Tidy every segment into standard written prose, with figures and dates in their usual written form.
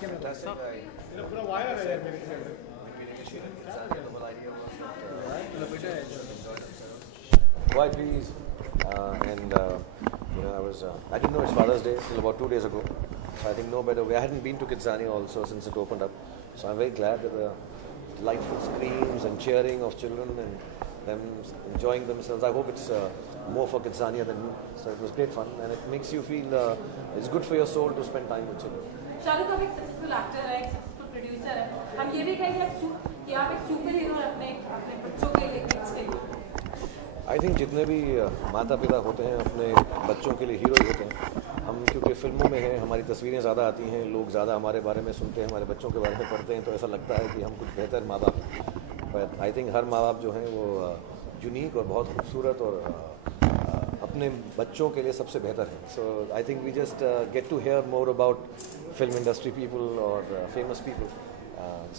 fantastic. When we initiated Kidzania, the whole idea was that children should enjoy themselves. Why please? I didn't know it's Father's Day till about 2 days ago. So I think no better way. I hadn't been to Kidzania also since it opened up. So I'm very glad that the delightful screams and cheering of children and them enjoying themselves. I hope it's more for Kidzania than me. So it was great fun and it makes you feel it's good for your soul to spend time with children. Shahrukh अब एक successful actor है, एक successful producer है. हम ये भी कहेंगे कि आप एक सुपर हीरो हैं अपने बच्चों के लिए, किड्स के लिए. आई थिंक जितने भी माता पिता होते हैं अपने बच्चों के लिए हीरो ही होते हैं. हम क्योंकि फिल्मों में हैं, हमारी तस्वीरें ज़्यादा आती हैं, लोग ज़्यादा हमारे बारे में सुनते हैं, हमारे बच्चों के बारे में पढ़ते हैं, तो ऐसा लगता है कि हम कुछ बेहतर माँ बाप हैं. बट आई थिंक हर माँ बाप जो हैं वो यूनिक और बहुत खूबसूरत और अपने बच्चों के लिए सबसे बेहतर है. So I think we just get to hear more about film industry people और फेमस पीपल.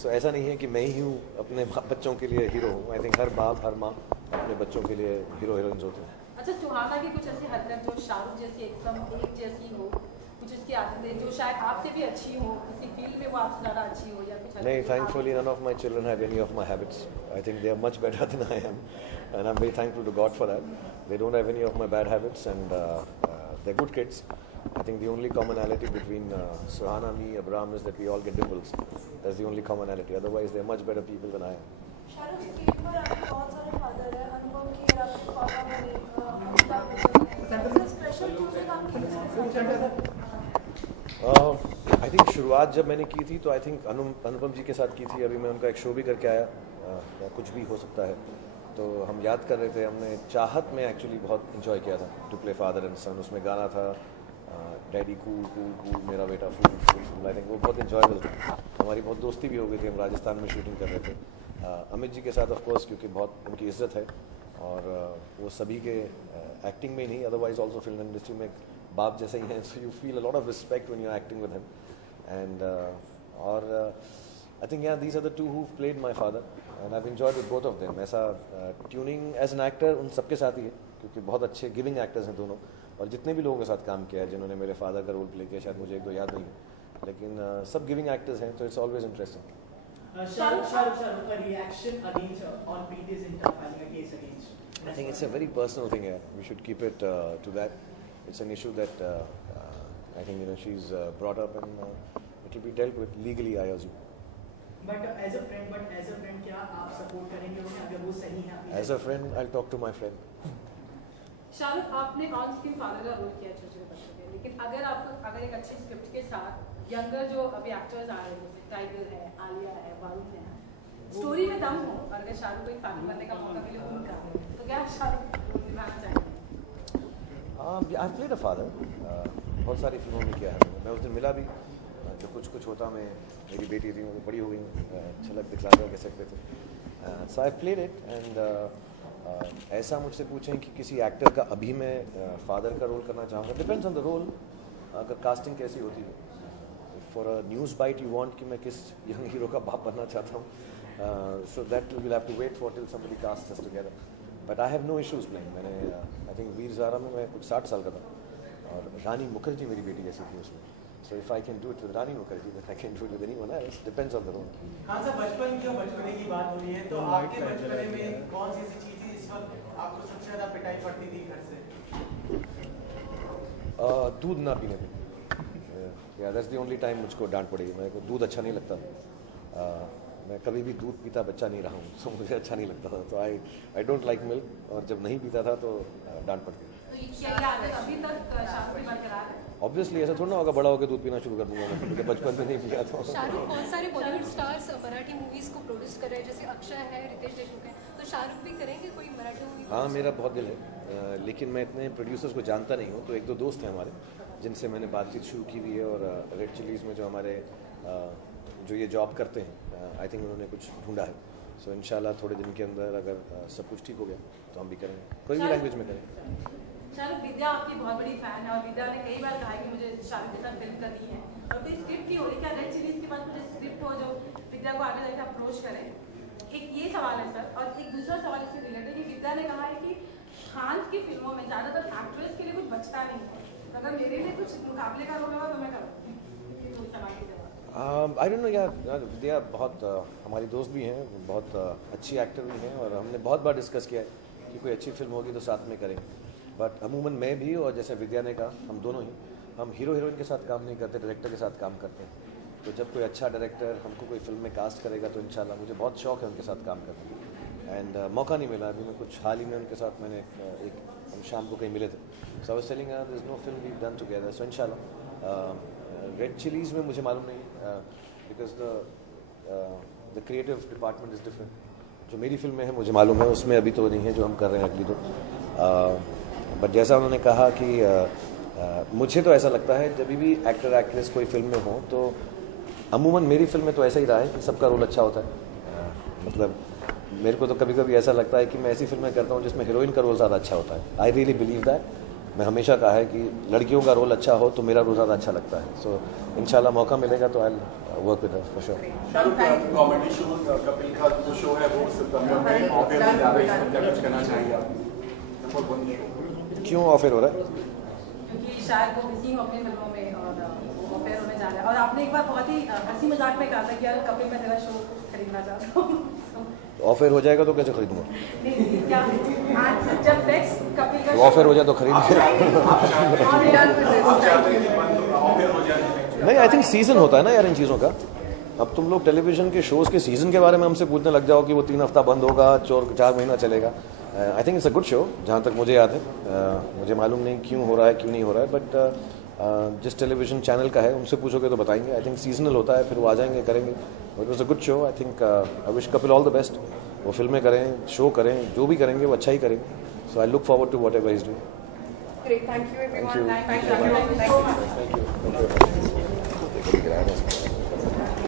सो ऐसा नहीं है कि मैं ही हूँ अपने बच्चों के लिए हीरो हूँ. आई थिंक हर बाप हर माँ अपने बच्चों के लिए हीरो हीरोइंस होते हैं. अच्छा, सुहाना की कुछ ऐसी हरकत जो शाहरुख जैसी एकदम एक जैसी हो, कुछ उसकी आदतें जो शायद आपसे भी अच्छी हो, किसी फील्ड में वो आपसे ज़्यादा अच्छी हो, या कुछ नहीं, thankfully none of my children have any of my habits. I think they are much better than I am, and I'm very thankful to God for that. They don't have any of my bad habits, and they're good kids. I think the only commonality between Suhana, me, Abraham is that we all get dimples. That's the only commonality. Otherwise, they're much better people than I am. Shahrukh screen पर आपके बहुत सारे father हैं, अनुभव की आपके पापा बने, स्पेशल क्यों थे काम की? आई थिंक शुरुआत जब मैंने की थी तो आई थिंक अनुपम जी के साथ की थी. अभी मैं उनका एक शो भी करके आया, या कुछ भी हो सकता है. तो हम याद कर रहे थे, हमने चाहत में एक्चुअली बहुत इन्जॉय किया था टू प्ले फादर एंड सन. उसमें गाना था डैडी कूल कूल कूल मेरा बेटा फूल फूल फूल. आई थिंक वो बहुत इन्जॉयबल था. हमारी बहुत दोस्ती भी हो गई थी. हम राजस्थान में शूटिंग कर रहे थे अमित जी के साथ ऑफ कोर्स, क्योंकि बहुत उनकी इज्जत है और वो सभी के एक्टिंग में ही नहीं, अदरवाइज ऑल्सो फिल्म इंडस्ट्री में बाप जैसे ही हैं. So you feel a lot of respect when you are acting with him. And I think these are the two who played my father and I have enjoyed with both of them. ऐसा tuning as an actor उन सबके साथ ही है, क्योंकि बहुत अच्छे giving actors हैं दोनों. और जितने भी लोगों के साथ काम किया है जिन्होंने मेरे फादर का रोल प्ले किया, शायद मुझे एक दो याद नहीं है, लेकिन सब गिविंग एक्टर्स हैं. तो it's always interesting. Shahrukh ka reaction against on Preeti Zinta filing a case against. I think it's a very personal thing here. We should keep it to that. It's an issue that I think she's brought up and it will be dealt with legally, I assume. But as a friend, क्या आप support करेंगे उन्हें अगर वो सही है? As a friend, I'll talk to my friend. Shahrukh, आपने on screen father का रोल किया छोटे बच्चों के, लेकिन अगर एक अच्छी स्क्रिप्ट के साथ यंगर जो अभी एक्टर्स आ रहे हैं, जैसे टाइगर है, आलिया है, वरुण है, स्टोरी में दम हो, और अगर शाहरुख को एक फादर बनने का मौका मिले उनका, तो क्या शाहरुख निभाना चाहेंगे? I've played a father. बहुत सारी फिल्मों में किया है. मैं उस दिन मिला भी, जो कुछ होता मैं, मेरी बेटी थी, वो बड़ी हो गई, झलक दिखला दो कैसे पे थे. So I've played it and ऐसा मुझसे पूछें कि किसी एक्टर का अभी मैं फादर का रोल करना चाहूँगा. Depends on the role. अगर कास्टिंग कैसी होती है, for a news bite you want कि मैं किस यंग हीरो का बाप बनना चाहता हूँ, so that will have to wait for till somebody cast us together. But I have no issues playing. मैंने आई थिंक वीर ज़ारा में मैं कुछ 60 साल का था और रानी मुखर्जी मेरी बेटी जैसी थी उसमें. So if I can do it with Rani Mukherjee then I can do it with anyone else. Depends on the role. हाँ सर, बचपने की बात हो रही है, तो आपके बचपने में कौन सी ऐसी चीज़ थी इस वक्त आपको सबसे ज़्यादा पिटाई पड़ती थी घर से? दूध ना पीने पे. या दैट्स द ओनली टाइम मुझको डांट पड़ी. मेरे को दूध अच्छा नहीं लगता. मैं कभी भी दूध पीता बच्चा नहीं रहा हूँ, तो मुझे अच्छा नहीं लगता था. तो आई डोंट लाइक मिल्क, और जब नहीं पीता था तो डांट पड़ती. ऑब्वियसली ऐसा थोड़ा ना होगा बड़ा होकर दूध पीना शुरू कर दूंगा मैं, क्योंकि बचपन में नहीं पिया था. शाहरुख बहुत सारे बॉलीवुड स्टार्स मराठी मूवीज को प्रोड्यूस कर रहे हैं, जैसे अक्षय है, रितेश देशमुख है, तो शाहरुख भी करेंगे कोई मराठी मूवी? हाँ, मेरा बहुत दिल है, लेकिन मैं इतने प्रोड्यूसर्स को जानता नहीं हूँ. तो एक दो दोस्त हैं हमारे जिनसे मैंने बातचीत शुरू की हुई है, और रेड चिलीज़ में जो हमारे जो ये जॉब करते हैं, आई थिंक उन्होंने कुछ ढूंढा है. सो इंशाल्लाह थोड़े दिन के अंदर अगर सब कुछ ठीक हो गया तो हम भी करेंगे, कोई भी लैंग्वेज में करेंगे. शाहरुख, विद्या आपकी बहुत बड़ी फैन है और विद्या ने कई बार कहा कि मुझे शाहरुख के साथ फिल्म करनी है, और कोई स्क्रिप्ट नहीं हो रही. क्या रेड चिलीज़ के बाद मुझे स्क्रिप्ट हो जो विद्या को आगे जाकर अप्रोच करें? एक ये सवाल है सर, और एक दूसरा सवाल इससे रिलेटेड कि विद्या ने कहा है कि खान की फिल्मों में ज़्यादातर एक्ट्रेस के लिए कुछ बचता नहीं है, अगर मेरे लिए कुछ मुकाबले का रोल होगा तो मैं करूँगी. आई डोंट नो यार, विद्या बहुत हमारी दोस्त भी हैं, बहुत अच्छी एक्टर भी हैं, और हमने बहुत बार डिस्कस किया है कि कोई अच्छी फिल्म होगी तो साथ में करेंगे। बट अमूमन मैं भी, और जैसे विद्या ने कहा, हम दोनों ही, हम हीरो हीरोइन के साथ काम नहीं करते, डायरेक्टर के साथ काम करते हैं। तो जब कोई अच्छा डायरेक्टर हमको कोई फिल्म में कास्ट करेगा तो इंशाल्लाह, मुझे बहुत शौक है उनके साथ काम करने का। एंड मौका नहीं मिला अभी, मैं कुछ हाल ही में उनके साथ मैंने एक हम शाम को कहीं मिले थे, so I was telling there is no film we done together, so इंशाल्लाह। रेड चिलीज़ में मुझे मालूम नहीं, because the creative department is different. जो मेरी फिल्म में है मुझे मालूम है, उसमें अभी तो नहीं है जो हम कर रहे हैं अगली दो। बट जैसा उन्होंने कहा कि मुझे तो ऐसा लगता है जब भी एक्टर एक्ट्रेस कोई फिल्म में हो, तो अमूमन मेरी फिल्म में तो ऐसा ही रहा है कि सबका रोल अच्छा होता है। मतलब मेरे को तो कभी कभी ऐसा लगता है कि मैं ऐसी फिल्में करता हूँ जिसमें हीरोइन का रोल ज़्यादा अच्छा होता है। I really believe that. मैं हमेशा कहा है कि लड़कियों का रोल अच्छा हो तो मेरा रोल ज़्यादा अच्छा लगता है। सो इंशाल्लाह मौका मिलेगा तो I work with her for sure. Shahrukh का कॉमेडी शो कपिल का जो शो है वो सितंबर में ऑफर हो जा रहा है, इसमें क्या कुछ करना चाहेंगे आप? नंबर 1 शो क्यों ऑफर हो रहा है? क्योंकि शायद वो बिजी हो अपनी फिल्मों में और वो ऑफर होने जा रहा है। और आपने एक बार बहुत ही हंसी मजाक में कहा था कि यार कपिल मैं तेरा शो खरीदना चाहता हूँ। ऑफर हो जाएगा तो कैसे खरीदूंगा? नहीं, क्या आज जब नेक्स्ट कपिल का ऑफर हो जाए तो खरीद आप चाहते हैं कि बंद ऑफर हो जाए? नहीं, आई थिंक सीज़न होता है ना यार इन चीज़ों का। अब तुम लोग टेलीविजन के शोज़ के सीज़न के बारे में हमसे पूछने लग जाओ कि वो 3 हफ्ता बंद होगा, 4 महीना चलेगा। I think it's a good show, जहाँ तक मुझे याद है। मुझे मालूम नहीं क्यों हो रहा है, क्यों नहीं हो रहा है, बट जिस टेलीविजन चैनल का है उनसे पूछोगे तो बताएंगे। आई थिंक सीजनल होता है, फिर वो आ जाएंगे, करेंगे। It was a good show. I think I wish Kapil all the best. वो फिल्में करें, शो करें, जो भी करेंगे वो अच्छा ही करेंगे। So I look forward to whatever is doing. Great, thank you everyone. Thank you. Thank you.